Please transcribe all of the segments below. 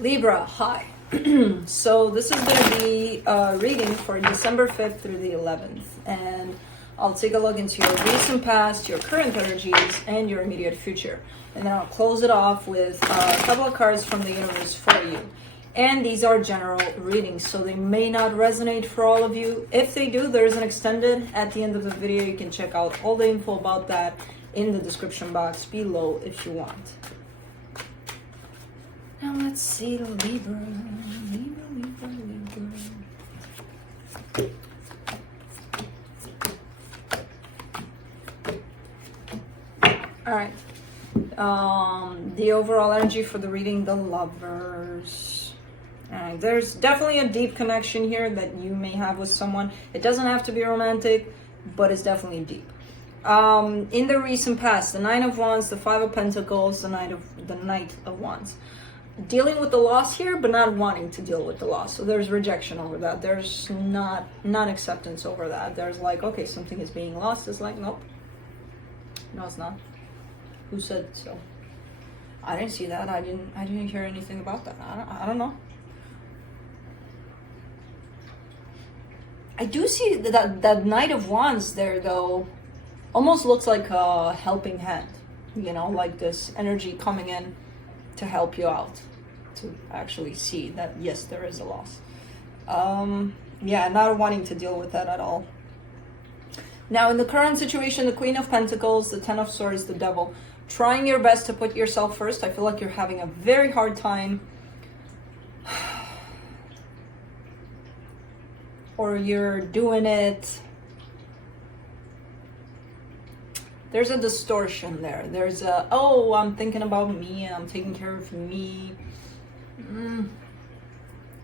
Libra, hi. So this is going to be a reading for December 5th through the 11th. And I'll take a look into your recent past, your current energies, and your immediate future. And then I'll close it off with a couple of cards from the universe for you. And these are general readings, so they may not resonate for all of you. If they do, there's an extended at the end of the video. You can check out all the info about that in the description box below if you want. Now let's see the Libra. All right. The overall energy for the reading, the Lovers. All right. There's definitely a deep connection here that you may have with someone. It doesn't have to be romantic, but it's definitely deep. In the recent past, the Nine of Wands, the Five of Pentacles, the Knight of Wands. Dealing with the loss here, but not wanting to deal with the loss. So there's rejection over that. There's not acceptance over that. There's like, okay, something is being lost. It's like, nope. No, it's not. Who said so? I didn't see that. I didn't hear anything about that. I don't know. I do see that Knight of Wands there though, almost looks like a helping hand. You know, like this energy coming in to help you out, to actually see that yes, there is a loss. Yeah, not wanting to deal with that at all. Now in the current situation, the Queen of Pentacles, the Ten of Swords, the Devil, trying your best to put yourself first. I feel like you're having a very hard time, or you're doing it. There's a distortion there. There's a, oh, I'm thinking about me, I'm taking care of me.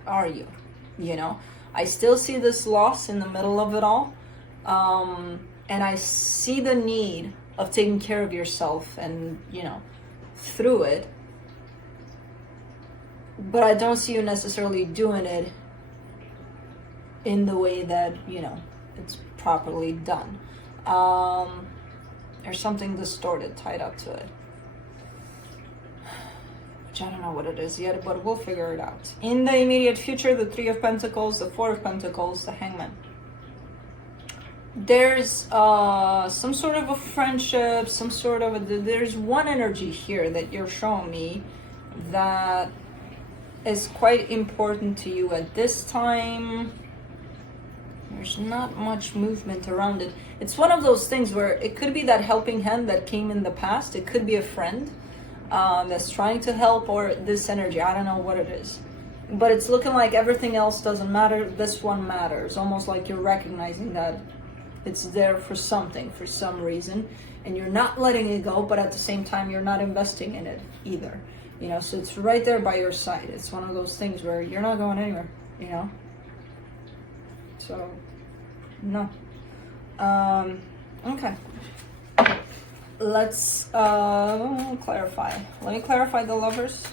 Are you? You know, I still see this loss in the middle of it all. And I see the need of taking care of yourself and, you know, through it. But I don't see you necessarily doing it in the way that, you know, it's properly done. There's something distorted tied up to it, which I don't know what it is yet, but we'll figure it out. In the immediate future, the Three of Pentacles, the Four of Pentacles, the Hangman. There's some sort of a friendship, there's one energy here that you're showing me that is quite important to you at this time. There's not much movement around it. It's one of those things where it could be that helping hand that came in the past. It could be a friend that's trying to help, or this energy. I don't know what it is. But it's looking like everything else doesn't matter. This one matters. Almost like you're recognizing that it's there for something, for some reason. And you're not letting it go, but at the same time, you're not investing in it either. You know, so it's right there by your side. It's one of those things where you're not going anywhere, you know? So, no. Okay. Let's clarify. Let me clarify the Lovers.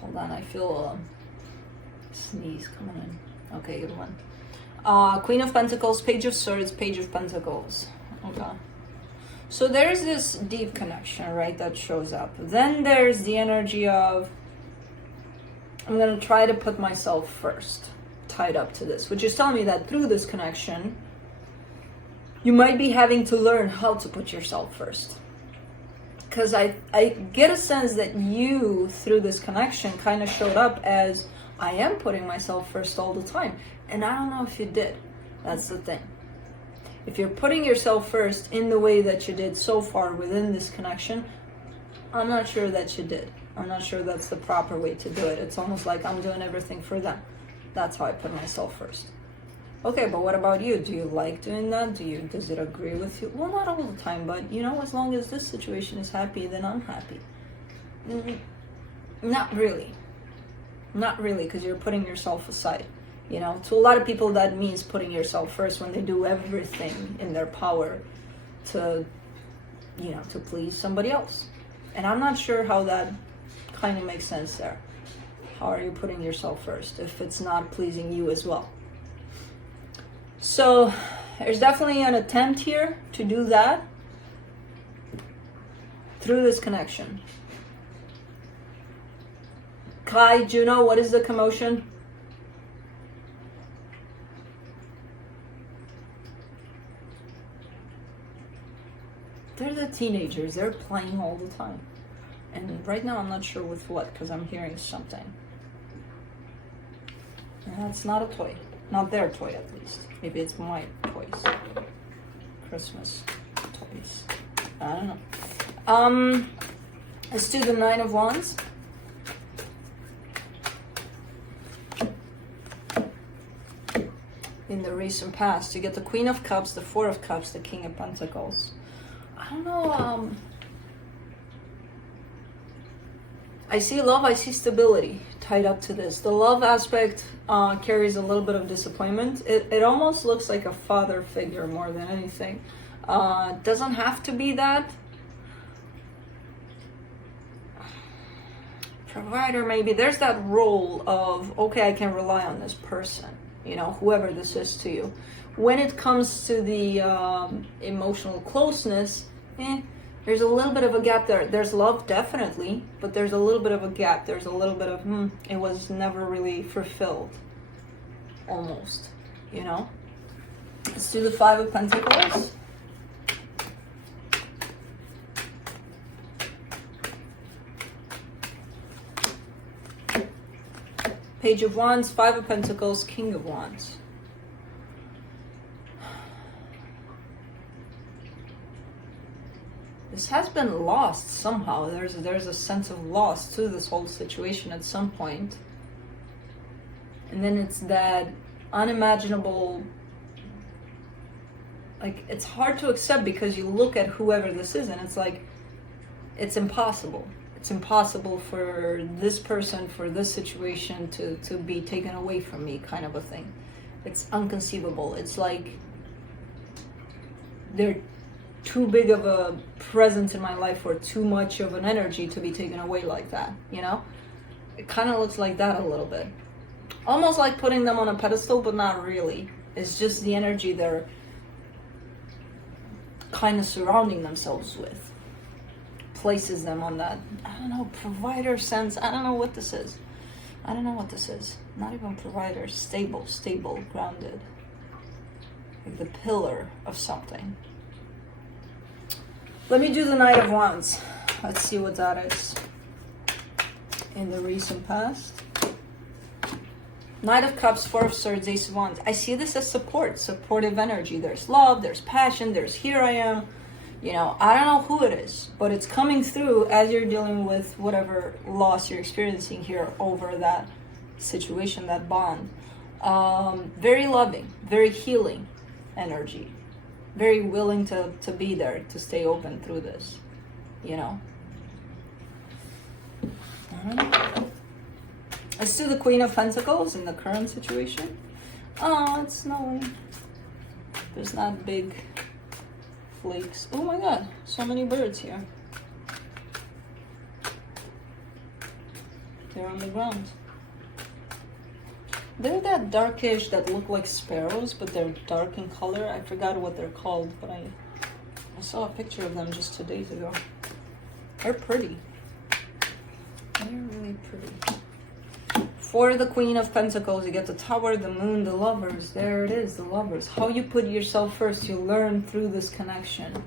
Hold on, I feel a sneeze coming in. Okay, good one. Queen of Pentacles, Page of Swords, Page of Pentacles. Okay. So there's this deep connection, right, that shows up. Then there's the energy of, I'm going to try to put myself first, tied up to this, which is telling me that through this connection, you might be having to learn how to put yourself first. Because I get a sense that you, through this connection, kind of showed up as, I am putting myself first all the time. And I don't know if you did. That's the thing. If you're putting yourself first in the way that you did so far within this connection, I'm not sure that you did. I'm not sure that's the proper way to do it. It's almost like I'm doing everything for them. That's how I put myself first. Okay, but what about you? Do you like doing that? Does it agree with you? Well, not all the time, but you know, as long as this situation is happy, then I'm happy. Not really. Not really, because you're putting yourself aside. You know, to a lot of people that means putting yourself first when they do everything in their power to, you know, to please somebody else. And I'm not sure how that kind of makes sense there. How are you putting yourself first if it's not pleasing you as well? So there's definitely an attempt here to do that through this connection. Kai, Juno, what is the commotion? They're the teenagers. They're playing all the time. And right now I'm not sure with what, because I'm hearing something. And that's not a toy. Not their toy, at least. Maybe it's my toys. Christmas toys. I don't know. Let's do the 9 of Wands. In the recent past, you get the Queen of Cups, the 4 of Cups, the King of Pentacles. I don't know. I see love, I see stability tied up to this. The love aspect carries a little bit of disappointment. It almost looks like a father figure more than anything. Doesn't have to be that. Provider, maybe. There's that role of, okay, I can rely on this person, you know, whoever this is to you. When it comes to the emotional closeness, there's a little bit of a gap there. There's love, definitely, but there's a little bit of a gap. There's a little bit of, it was never really fulfilled, almost, you know? Let's do the 5 of Pentacles. Page of Wands, 5 of Pentacles, King of Wands. This has been lost somehow. There's a sense of loss to this whole situation at some point. And then it's that unimaginable, like, it's hard to accept because you look at whoever this is and it's like, it's impossible. It's impossible for this person, for this situation to be taken away from me, kind of a thing. It's inconceivable. It's like they're too big of a presence in my life or too much of an energy to be taken away like that, you know? It kind of looks like that a little bit. Almost like putting them on a pedestal, but not really. It's just the energy they're kind of surrounding themselves with. Places them on that, I don't know, provider sense. I don't know what this is. I don't know what this is. Not even provider. Stable, grounded. Like the pillar of something. Let me do the Knight of Wands. Let's see what that is in the recent past. Knight of Cups, 4 of Swords, Ace of Wands. I see this as support, supportive energy. There's love, there's passion, there's here I am. You know, I don't know who it is, but it's coming through as you're dealing with whatever loss you're experiencing here over that situation, that bond. Very loving, very healing energy. Very willing to be there, to stay open through this, you know. Let's do the Queen of Pentacles in the current situation. Oh, it's snowing. There's not big flakes. Oh my god, so many birds here. They're on the ground. They're that darkish that look like sparrows, but they're dark in color. I forgot what they're called, but I saw a picture of them just 2 days ago. They're pretty. They're really pretty. For the Queen of Pentacles, you get the Tower, the Moon, the Lovers. There it is, the Lovers. How you put yourself first, you learn through this connection.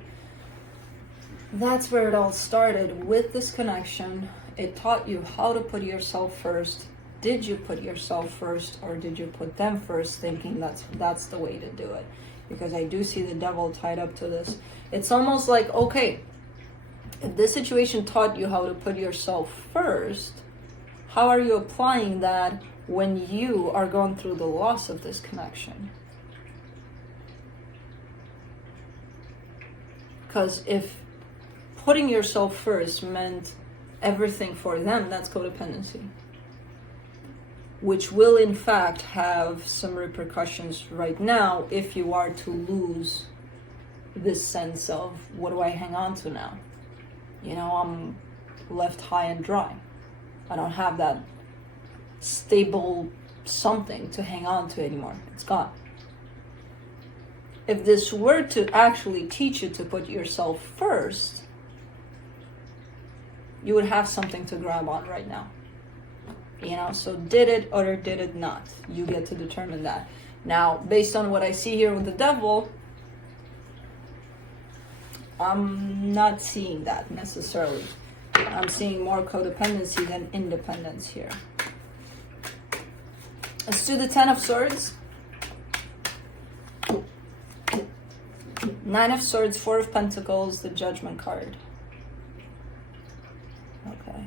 That's where it all started. With this connection, it taught you how to put yourself first. Did you put yourself first, or did you put them first, thinking that's the way to do it? Because I do see the Devil tied up to this. It's almost like, okay, if this situation taught you how to put yourself first, how are you applying that when you are going through the loss of this connection? Because if putting yourself first meant everything for them, that's codependency. Which will in fact have some repercussions right now if you are to lose this sense of, what do I hang on to now? You know, I'm left high and dry. I don't have that stable something to hang on to anymore. It's gone. If this were to actually teach you to put yourself first, you would have something to grab on right now. You know, so did it or did it not? You get to determine that. Now, based on what I see here with the devil, I'm not seeing that necessarily. I'm seeing more codependency than independence here. Let's do the Ten of Swords. Nine of Swords, Four of Pentacles, the Judgment card. Okay.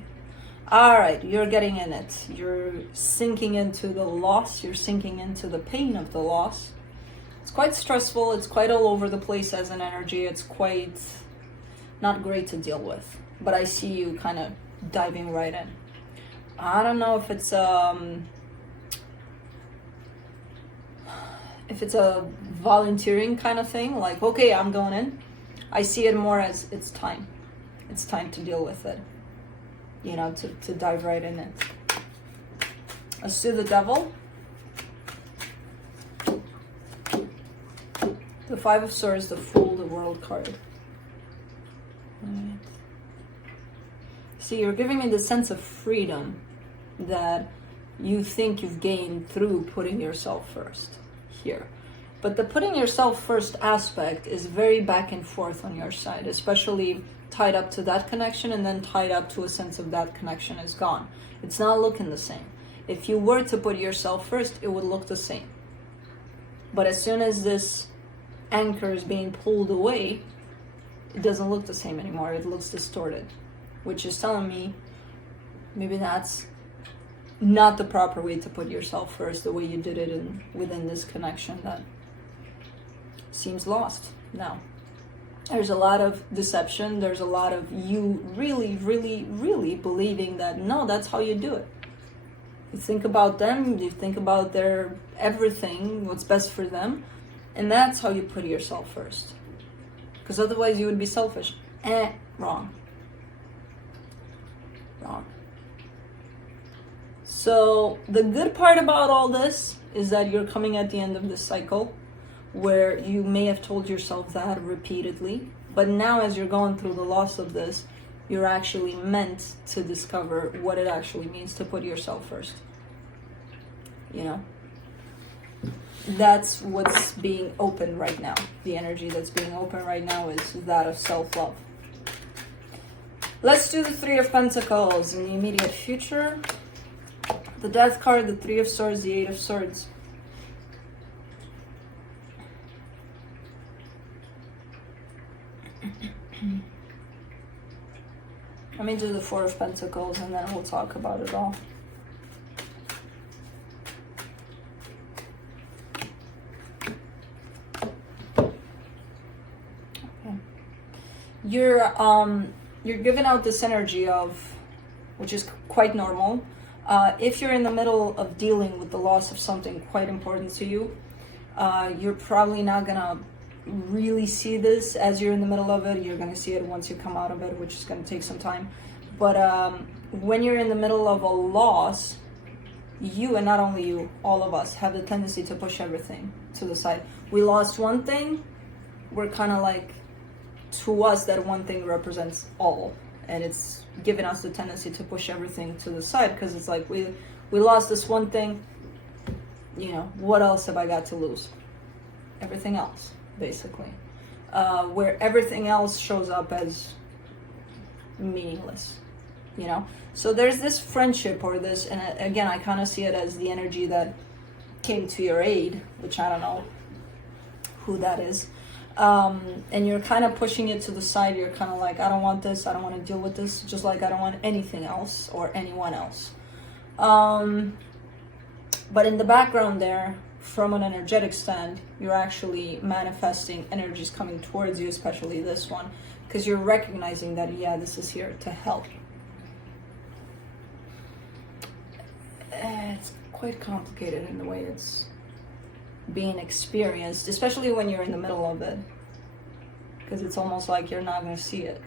All right, you're getting in it. You're sinking into the loss. You're sinking into the pain of the loss. It's quite stressful. It's quite all over the place as an energy. It's quite not great to deal with. But I see you kind of diving right in. I don't know if it's a volunteering kind of thing, like, okay, I'm going in. I see it more as it's time. It's time to deal with it. You know, to dive right in it. Let's do the Devil. The Five of Swords, the Fool, the World card. Right. See, you're giving me the sense of freedom that you think you've gained through putting yourself first here. But the putting yourself first aspect is very back and forth on your side, especially tied up to that connection and then tied up to a sense of that connection is gone. It's not looking the same. If you were to put yourself first, it would look the same. But as soon as this anchor is being pulled away, it doesn't look the same anymore. It looks distorted, which is telling me maybe that's not the proper way to put yourself first, the way you did it within this connection that seems lost now. There's a lot of deception. There's a lot of you really, really, really believing that, no, that's how you do it. You think about them, you think about their everything, what's best for them, and that's how you put yourself first. Because otherwise you would be selfish. Wrong. Wrong. So the good part about all this is that you're coming at the end of this cycle where you may have told yourself that repeatedly, but now as you're going through the loss of this, you're actually meant to discover what it actually means to put yourself first. You know? That's what's being open right now. The energy that's being open right now is that of self-love. Let's do the Three of Pentacles in the immediate future. The Death card, the Three of Swords, the Eight of Swords. Let me do the Four of Pentacles and then we'll talk about it all. Okay. You're giving out this energy of, which is quite normal. If you're in the middle of dealing with the loss of something quite important to you, you're probably not gonna really see this as you're in the middle of it. You're gonna see it once you come out of it, which is gonna take some time. But when you're in the middle of a loss, you, and not only you, all of us have the tendency to push everything to the side. We lost one thing, we're kind of like, to us, that one thing represents all. And it's given us the tendency to push everything to the side because it's like, we lost this one thing, you know, what else have I got to lose? Everything else, basically. Where everything else shows up as meaningless, you know? So there's this friendship or this, and again, I kind of see it as the energy that came to your aid, which I don't know who that is. And you're kind of pushing it to the side. You're kind of like, I don't want this. I don't want to deal with this. Just like I don't want anything else or anyone else. But in the background there, from an energetic stand, you're actually manifesting energies coming towards you, especially this one, because you're recognizing that, yeah, this is here to help. It's quite complicated in the way it's being experienced, especially when you're in the middle of it, because it's almost like you're not going to see it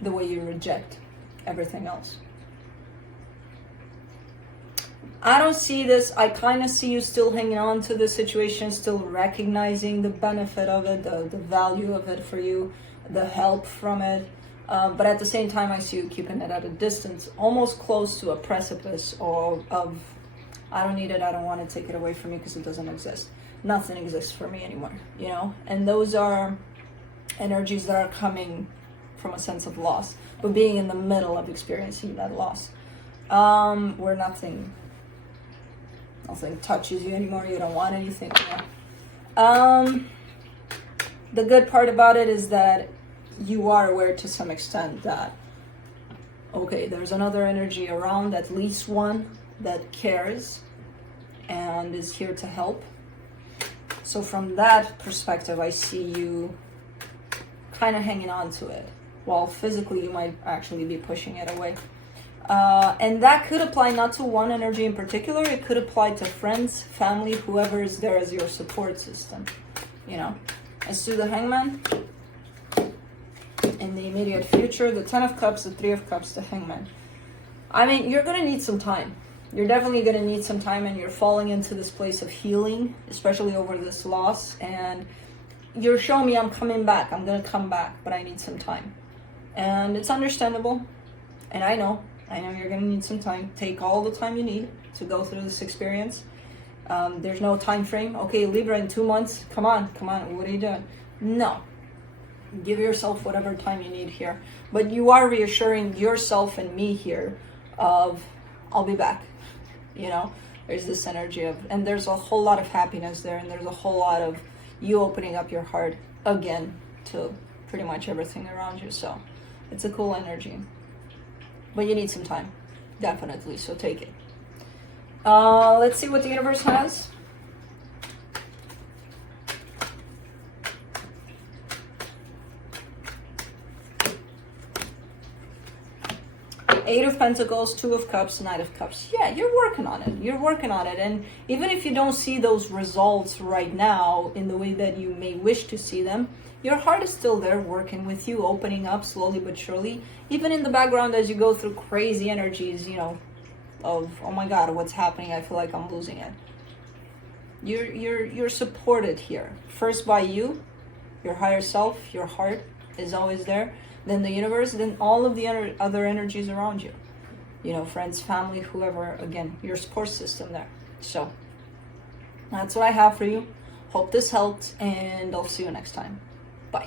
the way you reject everything else. I don't see this. I kind of see you still hanging on to the situation, still recognizing the benefit of it, the value of it for you, the help from it. But at the same time, I see you keeping it at a distance, almost close to a precipice of, I don't need it, I don't want to take it away from me because it doesn't exist. Nothing exists for me anymore, you know? And those are energies that are coming from a sense of loss, but being in the middle of experiencing that loss, where nothing touches you anymore, you don't want anything, you know? The good part about it is that you are aware to some extent that, okay, there's another energy around, at least one that cares and is here to help. So from that perspective, I see you kind of hanging on to it, while physically you might actually be pushing it away. And that could apply not to one energy in particular, it could apply to friends, family, whoever is there as your support system, you know. As to the Hangman, in the immediate future, the Ten of Cups, the Three of Cups, the Hangman. I mean, you're going to need some time. You're definitely going to need some time, and you're falling into this place of healing, especially over this loss. And you're showing me I'm coming back. I'm going to come back, but I need some time. And it's understandable. And I know you're going to need some time. Take all the time you need to go through this experience. There's no time frame. Okay, Libra, in 2 months. Come on. What are you doing? No. Give yourself whatever time you need here. But you are reassuring yourself and me here of, I'll be back. You know, there's this energy of, and there's a whole lot of happiness there, and there's a whole lot of you opening up your heart again to pretty much everything around you. So it's a cool energy. But you need some time, definitely, so take it. Let's see what the universe has. Eight of Pentacles, Two of Cups, Knight of Cups. Yeah, you're working on it. You're working on it. And even if you don't see those results right now in the way that you may wish to see them, your heart is still there working with you, opening up slowly but surely. Even in the background as you go through crazy energies, you know, of, oh my God, what's happening? I feel like I'm losing it. You're supported here. First by you, your higher self, your heart is always there. Then the universe, then all of the other energies around you. You know, friends, family, whoever, again, your support system there. So, that's what I have for you. Hope this helped, and I'll see you next time. Bye.